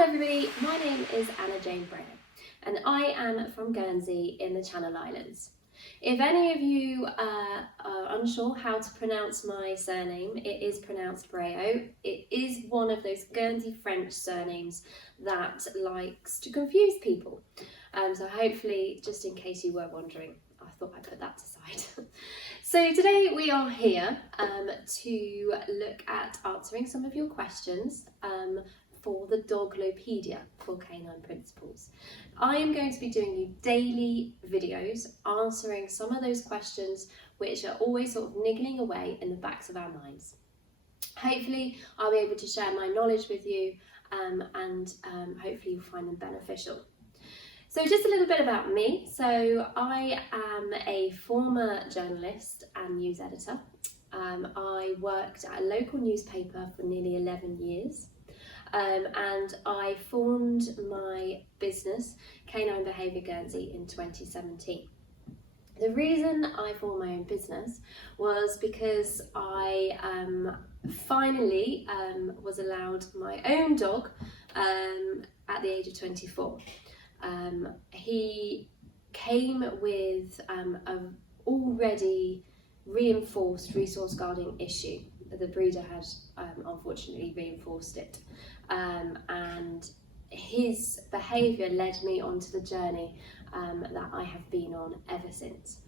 Hello everybody, my name is Anna Jane Brehaut and I am from Guernsey in the Channel Islands. If any of you are unsure how to pronounce my surname, it is pronounced Brehaut. It is one of those Guernsey French surnames that likes to confuse people. So hopefully, just in case you were wondering, I thought I'd put that aside. So today we are here to look at answering some of your questions for the Doglopedia for Canine Principles. I am going to be doing you daily videos answering some of those questions which are always sort of niggling away in the backs of our minds. Hopefully I'll be able to share my knowledge with you and hopefully you'll find them beneficial. So just a little bit about me. So I am a former journalist and news editor. I worked at a local newspaper for nearly 11 years. And I formed my business, Canine Behaviour Guernsey, in 2017. The reason I formed my own business was because I finally was allowed my own dog at the age of 24. He came with an already reinforced resource guarding issue. The breeder had unfortunately reinforced it, and his behaviour led me onto the journey that I have been on ever since.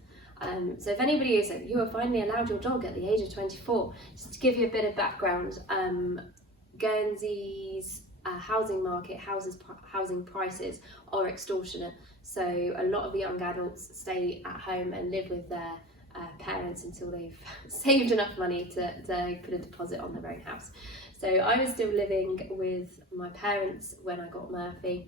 So if anybody is, you were finally allowed your dog at the age of 24, just to give you a bit of background, Guernsey's housing market, housing prices are extortionate. So a lot of the young adults stay at home and live with their parents until they've saved enough money to put a deposit on their own house. So I was still living with my parents when I got Murphy.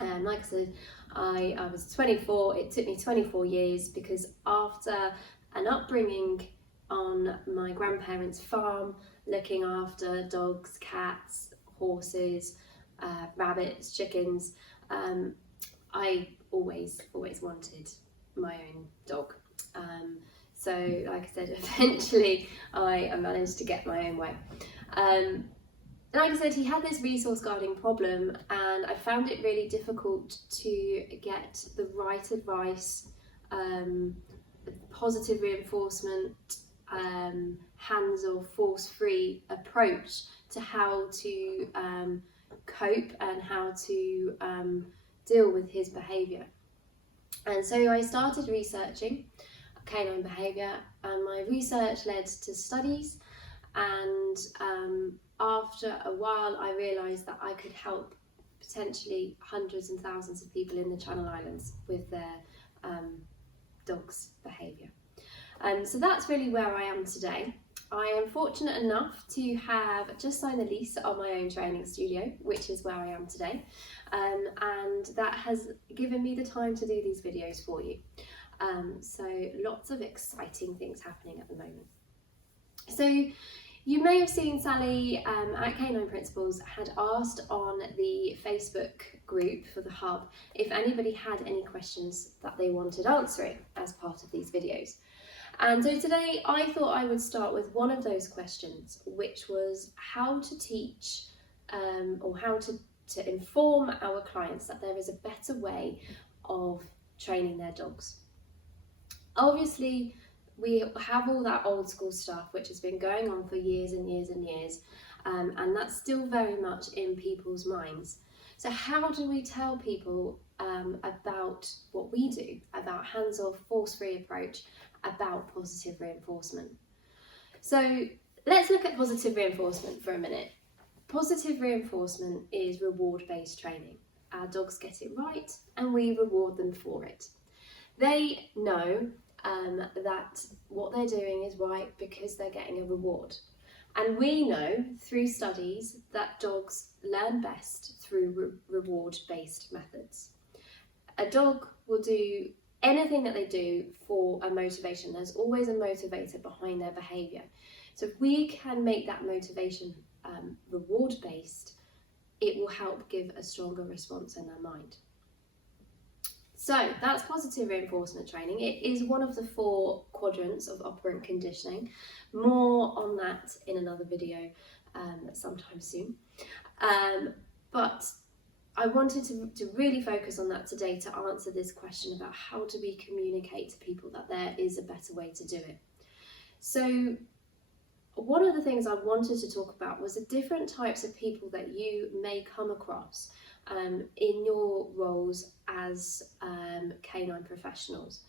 Like I said, I was 24. It took me 24 years because after an upbringing on my grandparents' farm, looking after dogs, cats, horses, rabbits, chickens, I always wanted my own dog. So like I said, eventually I managed to get my own way. Like I said, he had this resource guarding problem and I found it really difficult to get the right advice, positive reinforcement, hands or force-free approach to how to cope and how to deal with his behaviour. And so I started researching canine behaviour, and my research led to studies, and after a while I realised that I could help potentially hundreds and thousands of people in the Channel Islands with their dogs' behaviour. So that's really where I am today. I am fortunate enough to have just signed a lease on my own training studio, which is where I am today, and that has given me the time to do these videos for you. So lots of exciting things happening at the moment. So you may have seen Sally at Canine Principles had asked on the Facebook group for the hub if anybody had any questions that they wanted answering as part of these videos. And so today I thought I would start with one of those questions, which was how to teach or how to inform our clients that there is a better way of training their dogs. Obviously, we have all that old school stuff which has been going on for years and years and years, and that's still very much in people's minds. So how do we tell people about what we do, about hands-off, force-free approach, about positive reinforcement? So let's look at positive reinforcement for a minute. Positive reinforcement is reward-based training. Our dogs get it right and we reward them for it. They know that what they're doing is right because they're getting a reward. And we know through studies that dogs learn best through reward-based methods. A dog will do anything that they do for a motivation. There's always a motivator behind their behaviour. So if we can make that motivation reward-based, it will help give a stronger response in their mind. So that's positive reinforcement training. It is one of the 4 quadrants of operant conditioning. More on that in another video sometime soon. But I wanted to really focus on that today to answer this question about how do we communicate to people that there is a better way to do it. So one of the things I wanted to talk about was the different types of people that you may come across in your roles as canine professionals.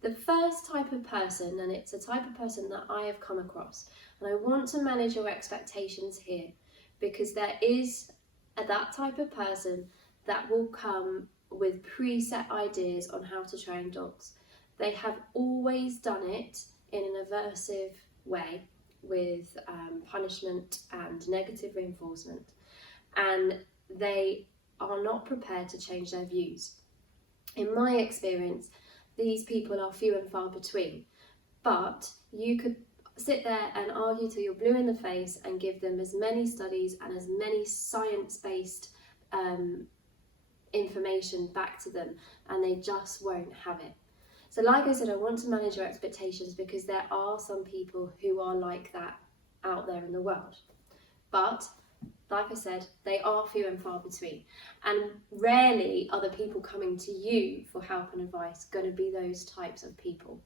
The first type of person, and it's a type of person that I have come across, and I want to manage your expectations here, because there is that type of person that will come with preset ideas on how to train dogs. They have always done it in an aversive way, with punishment and negative reinforcement, and they are not prepared to change their views. In my experience, these people are few and far between, but you could sit there and argue till you're blue in the face and give them as many studies and as many science-based information back to them, and they just won't have it. So like I said, I want to manage your expectations, because there are some people who are like that out there in the world. But like I said, they are few and far between. And rarely are the people coming to you for help and advice going to be those types of people.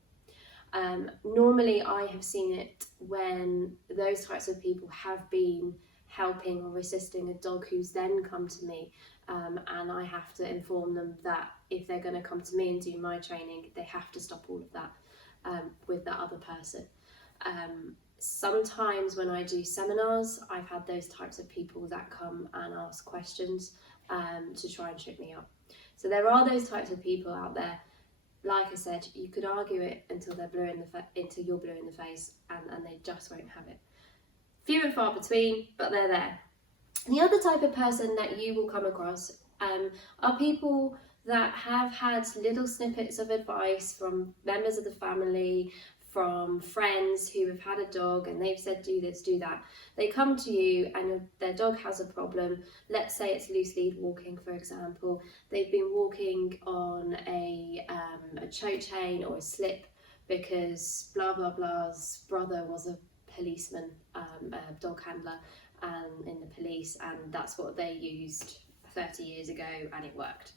Normally I have seen it when those types of people have been helping or assisting a dog who's then come to me, and I have to inform them that if they're going to come to me and do my training, they have to stop all of that with that other person. Sometimes when I do seminars, I've had those types of people that come and ask questions to try and trip me up. So there are those types of people out there. Like I said, you could argue it until they're until you're blue in the face, and they just won't have it. Few and far between, but they're there. The other type of person that you will come across are people that have had little snippets of advice from members of the family, from friends who have had a dog, and they've said do this, do that. They come to you and their dog has a problem. Let's say it's loose lead walking, for example. They've been walking on a choke chain or a slip because blah blah blah's brother was a policeman, a dog handler in the police, and that's what they used 30 years ago and it worked.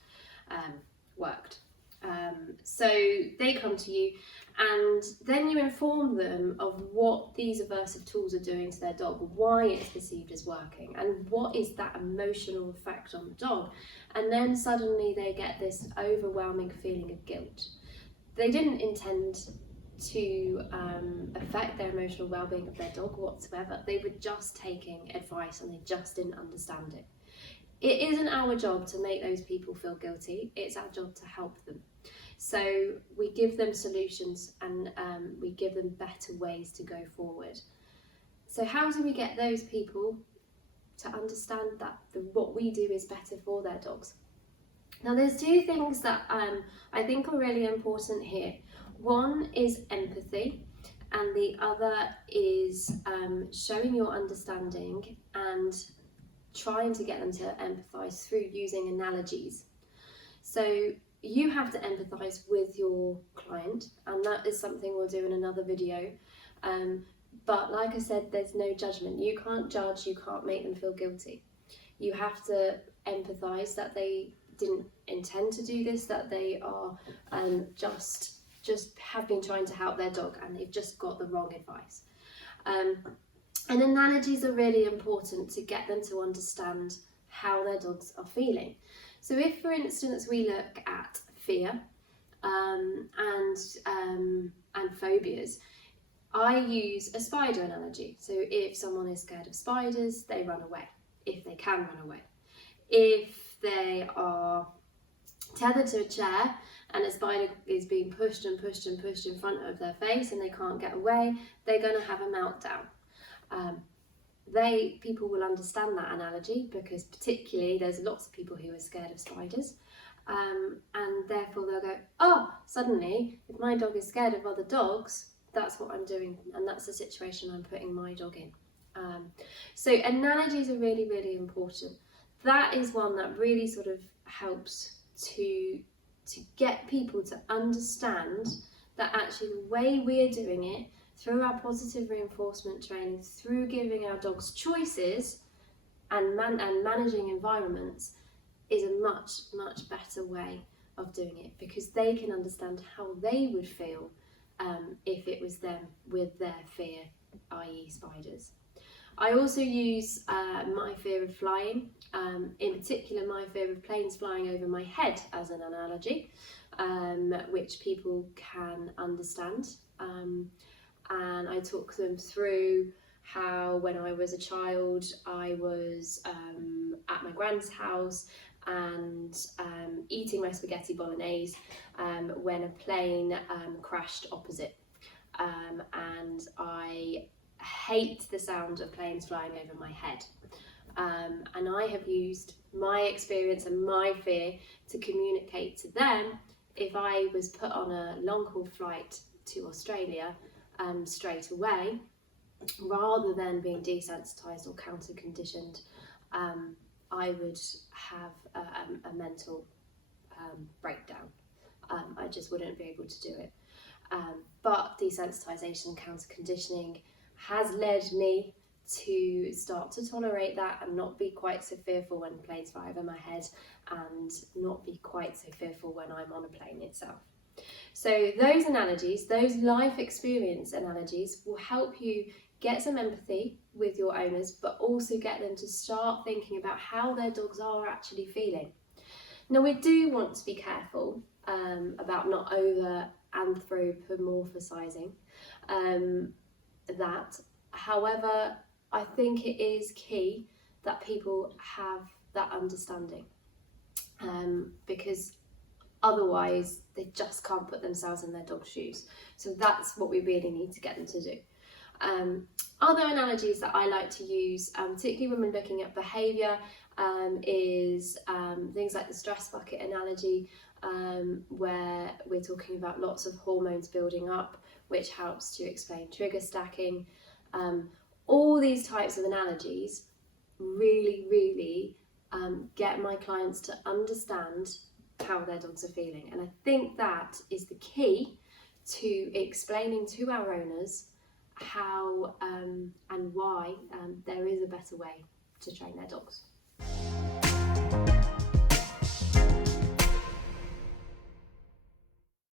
So they come to you, and then you inform them of what these aversive tools are doing to their dog, why it's perceived as working, and what is that emotional effect on the dog. And then suddenly they get this overwhelming feeling of guilt. They didn't intend to affect their emotional well-being of their dog whatsoever. They were just taking advice and they just didn't understand it. It isn't our job to make those people feel guilty, it's our job to help them. So we give them solutions, and we give them better ways to go forward. So how do we get those people to understand that what we do is better for their dogs? Now there's two things that I think are really important here. One is empathy, and the other is showing your understanding and trying to get them to empathise through using analogies. So you have to empathise with your client, and that is something we'll do in another video. But like I said, there's no judgment. You can't judge, you can't make them feel guilty. You have to empathise that they didn't intend to do this, that they are just have been trying to help their dog and they've just got the wrong advice. And analogies are really important to get them to understand how their dogs are feeling. So if, for instance, we look at fear and phobias, I use a spider analogy. So if someone is scared of spiders, they run away, if they can run away. If they are tethered to a chair and a spider is being pushed and pushed and pushed in front of their face and they can't get away, they're going to have a meltdown. People will understand that analogy, because particularly there's lots of people who are scared of spiders, and therefore they'll go, oh, suddenly if my dog is scared of other dogs, that's what I'm doing, and that's the situation I'm putting my dog in. So analogies are really, really important. That is one that really sort of helps to get people to understand that actually the way we're doing it, through our positive reinforcement training, through giving our dogs choices, and managing environments is a much better way of doing it, because they can understand how they would feel if it was them with their fear, i.e. spiders. I also use my fear of flying, in particular my fear of planes flying over my head as an analogy, which people can understand. And I talk them through how when I was a child I was at my grand's house and eating my spaghetti bolognese when a plane crashed opposite, and I hate the sound of planes flying over my head, and I have used my experience and my fear to communicate to them if I was put on a long haul flight to Australia straight away, rather than being desensitised or counter conditioned, I would have a mental breakdown. I just wouldn't be able to do it. But desensitisation and counter conditioning has led me to start to tolerate that and not be quite so fearful when planes fly over my head, and not be quite so fearful when I'm on a plane itself. So those analogies, those life experience analogies, will help you get some empathy with your owners, but also get them to start thinking about how their dogs are actually feeling. Now, we do want to be careful about not over anthropomorphizing that. However, I think it is key that people have that understanding, because otherwise they just can't put themselves in their dog's shoes. So that's what we really need to get them to do. Other analogies that I like to use, particularly when we're looking at behaviour, is things like the stress bucket analogy, where we're talking about lots of hormones building up, which helps to explain trigger stacking. All these types of analogies really get my clients to understand how their dogs are feeling, and I think that is the key to explaining to our owners how and why there is a better way to train their dogs.